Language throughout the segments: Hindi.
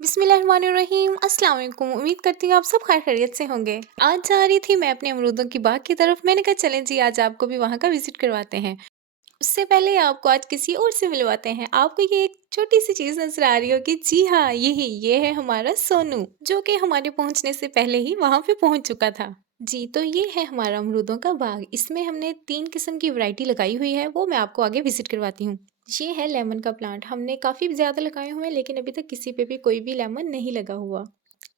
बिस्मिल्लाहिर्रहमानिर्रहीम अस्सलाम वालेकुम। उम्मीद करती हूँ आप सब खैर खैरियत से होंगे। आज जा रही थी मैं अपने अमरूदों की बाग की तरफ। मैंने कहा चलें जी आज आपको भी वहाँ का विजिट करवाते हैं। उससे पहले आपको आज किसी और से मिलवाते हैं। आपको ये एक छोटी सी चीज़ नज़र आ रही होगी, जी हाँ यही ये है हमारा सोनू, जो कि हमारे पहुँचने से पहले ही वहाँ पे पहुँच चुका था। जी, तो ये है हमारा अमरूदों का बाग। इसमें हमने 3 किस्म की वैरायटी लगाई हुई है, वो मैं आपको आगे विज़िट करवाती हूँ। ये है लेमन का प्लांट। हमने काफ़ी ज़्यादा लगाए हुए हैं लेकिन अभी तक किसी पे भी कोई भी लेमन नहीं लगा हुआ।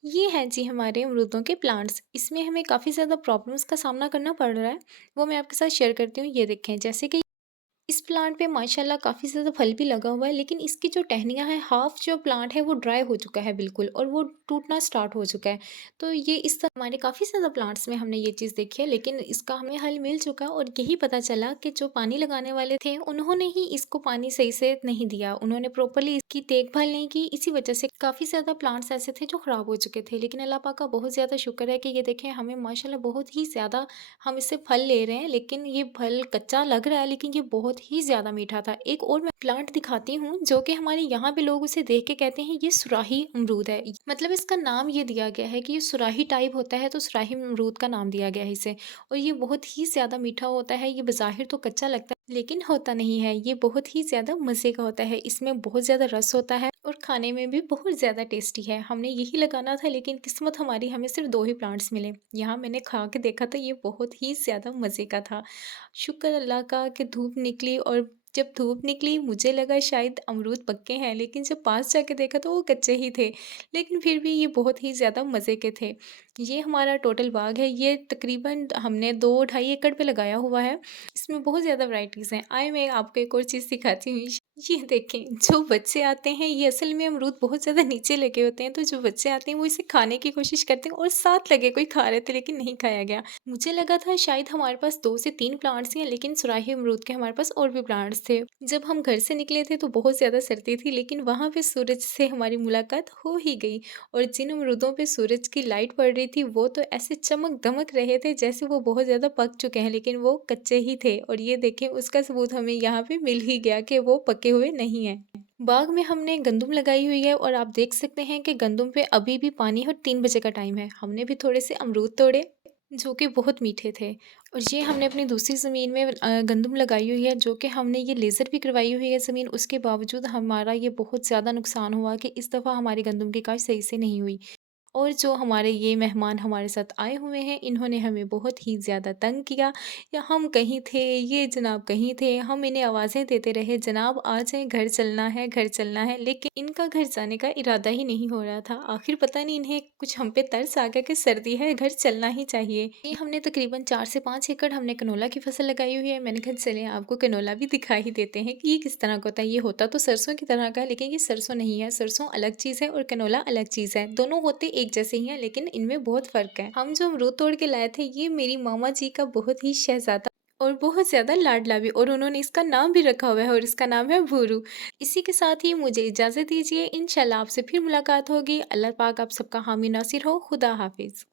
ये हैं जी हमारे अमरूदों के प्लांट्स। इसमें हमें काफ़ी ज़्यादा प्रॉब्लम्स का सामना करना पड़ रहा है, वो मैं आपके साथ शेयर करती हूँ। ये देखें, जैसे कि इस प्लांट पे माशाल्लाह काफ़ी ज़्यादा फल भी लगा हुआ है, लेकिन इसकी जो टहनियाँ हैं, हाफ जो प्लांट है वो ड्राई हो चुका है बिल्कुल और वो टूटना स्टार्ट हो चुका है। तो ये इस तरह हमारे काफ़ी ज़्यादा प्लांट्स में हमने ये चीज़ देखी है, लेकिन इसका हमें हल मिल चुका और यही पता चला कि जो पानी लगाने वाले थे उन्होंने ही इसको पानी सही से नहीं दिया। उन्होंने प्रॉपर्ली इसकी देखभाल नहीं की, इसी वजह से काफ़ी ज़्यादा प्लांट्स ऐसे थे जो ख़राब हो चुके थे। लेकिन अल्लाह पाक का बहुत ज़्यादा शुक्र है कि ये देखें हमें माशाल्लाह बहुत ही ज़्यादा हम इससे फल ले रहे हैं, लेकिन ये फल कच्चा लग रहा है लेकिन ये बहुत ही ज़्यादा मीठा था। एक और मैं प्लांट दिखाती हूँ जो कि हमारे यहाँ पे लोग उसे देख के कहते हैं ये सुराही अमरूद है। मतलब इसका नाम ये दिया गया है कि ये सुराही टाइप होता है, तो सुराही अमरूद का नाम दिया गया है इसे। और ये बहुत ही ज़्यादा मीठा होता है। ये बज़ाहिर तो कच्चा लगता है लेकिन होता नहीं है, ये बहुत ही ज़्यादा मज़े का होता है। इसमें बहुत ज़्यादा रस होता है और खाने में भी बहुत ज़्यादा टेस्टी है। हमने यही लगाना था लेकिन किस्मत हमारी, हमें सिर्फ 2 ही प्लांट्स मिले। यहाँ मैंने खा के देखा तो ये बहुत ही ज़्यादा मज़े का था। शुक्र अल्लाह का कि धूप निकली, और जब धूप निकली मुझे लगा शायद अमरूद पक्के हैं, लेकिन जब पास जाके देखा तो वो कच्चे ही थे। लेकिन फिर भी ये बहुत ही ज़्यादा मज़े के थे। ये हमारा टोटल बाग है, ये तकरीबन हमने 2 ढाई एकड़ पे लगाया हुआ है। इसमें बहुत ज़्यादा वैराइटीज़ हैं। आए मैं आपको एक और चीज़ दिखाती हूँ। ये देखें, जो बच्चे आते हैं, ये असल में अमरूद बहुत ज़्यादा नीचे लगे होते हैं, तो जो बच्चे आते हैं वो इसे खाने की कोशिश करते हैं और साथ लगे कोई खा रहे थे लेकिन नहीं खाया गया। मुझे लगा था शायद हमारे पास 2 से 3 प्लांट्स ही हैं, लेकिन सुराही अमरूद के हमारे पास और भी प्लांट्स थे। जब हम घर से निकले थे तो बहुत ज़्यादा सर्दी थी, लेकिन वहाँ पे सूरज से हमारी मुलाकात हो ही गई। और जिन अमरूदों पे सूरज की लाइट पड़ रही थी वो तो ऐसे चमक-दमक रहे थे जैसे वो बहुत ज़्यादा पक चुके हैं, लेकिन वो कच्चे ही थे। और ये देखें, उसका सबूत हमें यहाँ पे मिल ही गया कि वो पके हुए नहीं हैं। बाग में हमने गंदम लगाई हुई है और आप देख सकते हैं कि गंदम पे अभी भी पानी है और 3 बजे का टाइम है। हमने भी थोड़े से अमरूद तोड़े जो कि बहुत मीठे थे। और ये हमने अपनी दूसरी ज़मीन में गंदम लगाई हुई है, जो कि हमने ये लेज़र भी करवाई हुई है ज़मीन, उसके बावजूद हमारा ये बहुत ज़्यादा नुकसान हुआ कि इस दफ़ा हमारी गंदम की काश्त सही से नहीं हुई। और जो हमारे ये मेहमान हमारे साथ आए हुए हैं, इन्होंने हमें बहुत ही ज़्यादा तंग किया। या हम कहीं थे, ये जनाब कहीं थे, हम इन्हें आवाज़ें देते रहे, जनाब आ जाएँ, घर चलना है, घर चलना है, लेकिन इनका घर जाने का इरादा ही नहीं हो रहा था। आखिर पता नहीं इन्हें कुछ हम पे तरस आ गया कि सर्दी है, घर चलना ही चाहिए। ये हमने तकरीबन 4 से 5 एकड़ हमने कनोला की फसल लगाई हुई है। मैंने कहा चलें आपको कनोला भी दिखा ही देते हैं कि ये किस तरह का होता है। ये होता तो सरसों की तरह का है, लेकिन ये सरसों नहीं है। सरसों अलग चीज़ है और कनोला अलग चीज़ है। दोनों होते एक जैसे ही हैं, लेकिन इनमें बहुत फ़र्क है। हम जो अमरूद तोड़ के लाए थे, ये मेरी मामा जी का बहुत ही शहज़ादा और बहुत ज़्यादा लाडला भी, और उन्होंने इसका नाम भी रखा हुआ है और इसका नाम है भूरू। इसी के साथ ही मुझे इजाज़त दीजिए। इंशाल्लाह आपसे फिर मुलाकात होगी। अल्लाह पाक आप सबका हामी नासिर हो। खुदा हाफ़िज़।